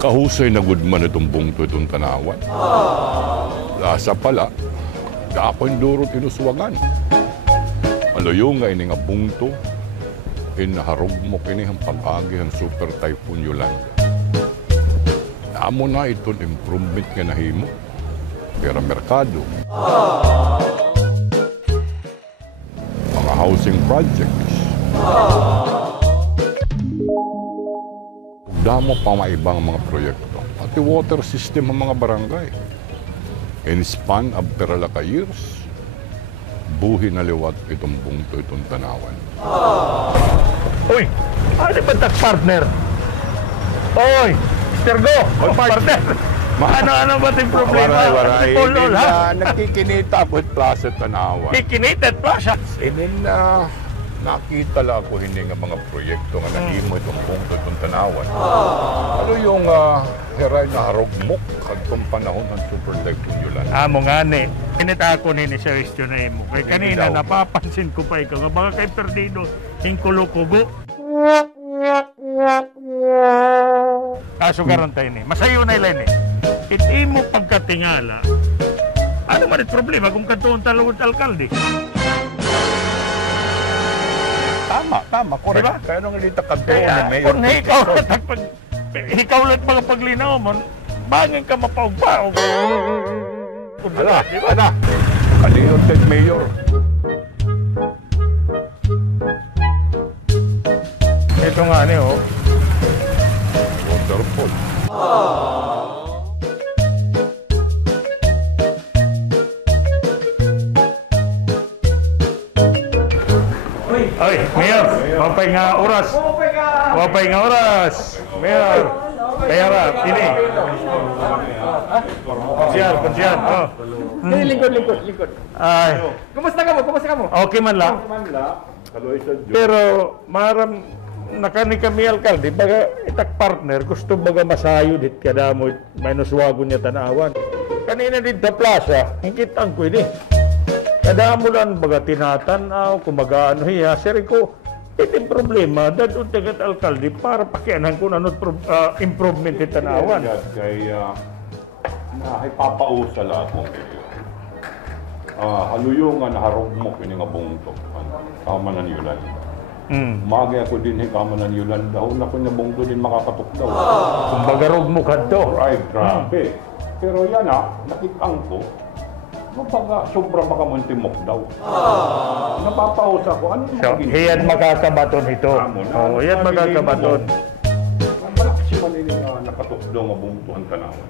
Kahusay na gudman itong bungto itong tanawan. Lasa pala, kapoy duro tinuswagan. Alayo nga ini nga bungto, inaharugmok ini ang pag-agi ang super typhoon Yolanda. Amo na itong improvement nga nahimo. Pero merkado. Mga housing projects. Damo pa maibang mga proyekto. Pati water system ang mga barangay. In span of peralaka years, buhi na liwat itong bungto itong tanawan. Uy! Ano ba partner? Uy! Mr. Go! Partner! Ano ba yung problema? Waray. Nagkikinita po plaza tanawan. Kikinita at plaza? Inin na nakita lang ako hindi nga mga proyekto nga nahimo itong bungto itong tanawan. Ano yung heray na harugmok kagtong panahon ng super typhoon Yolanda? Amo nga ni. Kinita ako ni Sir Istyo na imo. Kaya kanina napapansin ko pa ikaw nga baka kay perdido yung kulukugo. Kaso karon tayo ni. Masayo na ilan eh. Iti mo pagkatingala. Ano man yung problema kung kantoon talawad alkalde? Tama, correct. Diba? Kaya nung ilita kanto ni Mayor. Kung ikaw lang mga paglinaw mo, bangin ka mapaugpaog. Ala, kaniyot kay Mayor. Ito nga niyo, Waterfall. Ay, Mayor, mapay nga oras. Mapay nga oras. Mayor, Mayor, ini. Konsyal. Oh. Lingkod. Ay. Kumusta ka mo? Okay man lang. Pero maram nakani kami alkalde baga itak partner gusto baga masayo dit kada mo minus wagon niya tanawan. Kanina dito plaza, hingkitan ko ini. Kada mo lang baga tinatanaw, kumagaano hiya, sir ko, ito problema, dadun tagat alkalde para pakianan kung ano improvement yung tanawan. Kaya nahipapausal ako. Haluyo nga naharugmok ini nga bungto. Kamanan Yolanda. Magay ako din kamanan Yolanda. Hula ko niya bungto din makakatok daw. Kumbaga rugmukad to. Right, grabe. Pero yan nakitang ko. Mabaga, sobra makamuntimok daw. Napapausa ko, ano So, iyan makakabaton ito. Iyan makakabaton. Malaki si Manili na nakatok daw mabungtuhan ka naman.